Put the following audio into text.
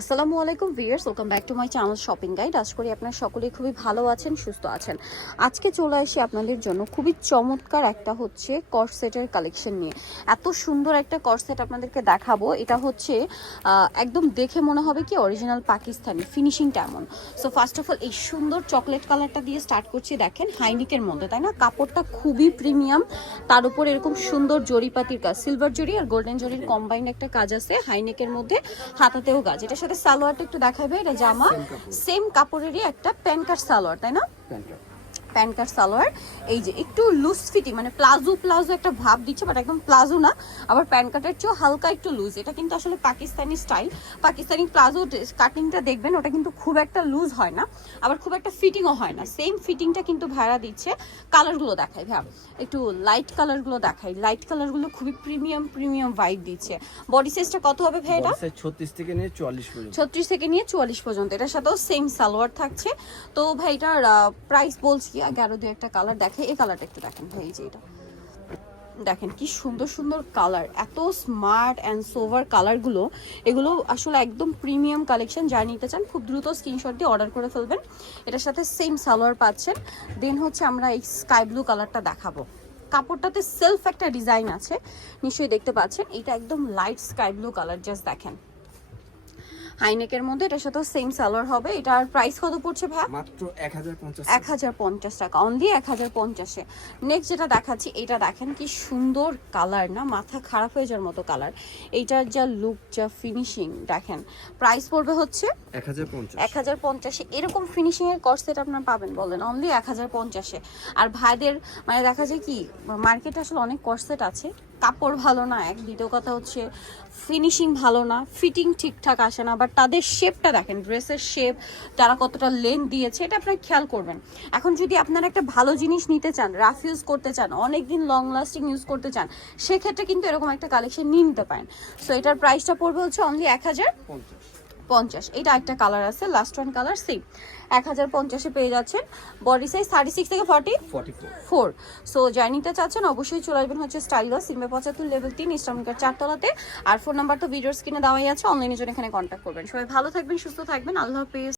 আসসালামু আলাইকুম viewers welcome back to my channel shopping guide আজ করি আপনারা সকলেই খুবই ভালো আছেন, সুস্থ আছেন। আজকে চলে আসি আপনাদের জন্য খুবই চমৎকার একটা হচ্ছে কর্সেটের কালেকশন নিয়ে। এত সুন্দর একটা কর্সেট আপনাদেরকে দেখাবো। এটা হচ্ছে একদম দেখে মনে হবে কি অরিজিনাল পাকিস্তানি। ফিনিশিংটা এমন। সো ফার্স্ট অফ অল এই সুন্দর চকলেট কালারটা দিয়ে স্টার্ট করছি, দেখেন, হাইনিকের মধ্যে, তাই না? কাপড়টা খুবই প্রিমিয়াম তার উপর এরকম সুন্দর জরিপাতির কাজ। সিলভার জরি আর গোল্ডেন জরির কম্বাইন্ড একটা কাজ আছে, হাইনেকের মধ্যে, হাতাতেও কাজ। এটার সাথে সালোয়ারটা একটু দেখাবে এটা জামা। সেম কাপড়েরই একটা প্যান্ট কাট সালোয়ার তাই না? প্যান্টটা প্যান্ট সালোয়ার এই যে একটু লুজ ফিটিং মানে প্লাজো প্লাজো একটা ভাব দিচ্ছে বাট একদম প্লাজো না। আবার প্যান্ট কাটের চেয়েও হালকা একটু লুজ এটা কিন্তু আসলে পাকিস্তানি স্টাইল পাকিস্তানি প্লাজো কাটিংটা দেখবেন ওটা কিন্তু খুব একটা লুজ হয় না আবার খুব একটা ফিটিংও হয় না। সেম ফিটিংটা কিন্তু ভাড়া দিচ্ছে কালারগুলো দেখাই ভাব একটু লাইট কালারগুলো দেখাই লাইট কালারগুলো খুবই প্রিমিয়াম প্রিমিয়াম ভাইব দিচ্ছে। বডি সাইজটা কত হবে ভাই এটা? বক্সের ছত্রিশ থেকে নিয়ে চুয়াল্লিশ পর্যন্ত। ছত্রিশ থেকে নিয়ে চুয়াল্লিশ পর্যন্ত। এটার সাথেও সেম সালোয়ার থাকছে। তো ভাই এটার প্রাইস বলছি আগে দু একটা কালার দেখে, এই কালারটা একটু দেখেন, এই যে এটা। দেখেন কি সুন্দর সুন্দর কালার এত স্মার্ট অ্যান্ড সোভার কালারগুলো এগুলো আসলে একদম প্রিমিয়াম কালেকশন যা নিতে চান খুব দ্রুত স্ক্রিনশট দিয়ে অর্ডার করে ফেলবেন। এটার সাথে সেম সালোয়ার পাচ্ছেন। দেন হচ্ছে আমরা এই স্কাই ব্লু কালারটা দেখাবো। কাপড়টাতে সেলফ একটা ডিজাইন আছে, নিশ্চয়ই দেখতে পাচ্ছেন। এটা একদম light sky blue colour just দেখেন। হাইনেকের মধ্যে এটার সাথেও সেম সালোয়ার হবে। এটার প্রাইস কত পড়ছে ভাই? মাত্র এক হাজার পঞ্চাশ এক হাজার পঞ্চাশ টাকা অনলি এক হাজার পঞ্চাশে। নেক্সট যেটা দেখাচ্ছি এটা দেখেন কি সুন্দর কালার না? মাথা খারাপ হয়ে যাওয়ার মতো কালার এইটার যা লুক যা ফিনিশিং দেখেন। প্রাইস পড়বে হচ্ছে এক হাজার পঞ্চাশ। এক হাজার পঞ্চাশে। এরকম ফিনিশিং এর কর্সেট আপনার পাবেন বলেন অনলি এক হাজার পঞ্চাশে। আর ভাইদের মানে দেখা যায় কি মার্কেটে আসলে অনেক কর্সেট আছে। কাপড় ভালো না, এক দ্বিতীয় কথা হচ্ছে ফিনিশিং ভালো না ফিটিং ঠিকঠাক আসে না বাট তাদের শেপটা দেখেন ড্রেসের শেপ তারা কতটা লেন্থ দিয়েছে, এটা আপনারা খেয়াল করবেন। এখন যদি আপনারা একটা ভালো জিনিস নিতে চান রাফ ইউজ করতে চান অনেক দিন লং লাস্টিং ইউজ করতে চান, সেক্ষেত্রে কিন্তু এরকম একটা কালেকশন নিয়ে নিতে পারেন। সো এটার প্রাইসটা পড়বে হচ্ছে অনলি এক হাজার পঞ্চাশ। এটা একটা কালার আছে লাস্ট ওয়ান কালার সেম এক হাজার পঞ্চাশে পেয়ে যাচ্ছেন। বডি সাইজ থার্টি সিক্স থেকে ফর্টি ফোর সো জার্নিটা চাচ্ছেন অবশ্যই চলে আসবেন হচ্ছে স্টাইলস সিমে পঁচাত্তর লেভেল তিন ইসলামিকার চারতলাতে। আর ফোন নাম্বার তো ভিডিও স্ক্রিনে দেওয়াই আছে অনলাইনের জন্য এখানে কন্ট্যাক্ট করবেন। সবাই ভালো থাকবেন সুস্থ থাকবেন আল্লাহ হাফিজ।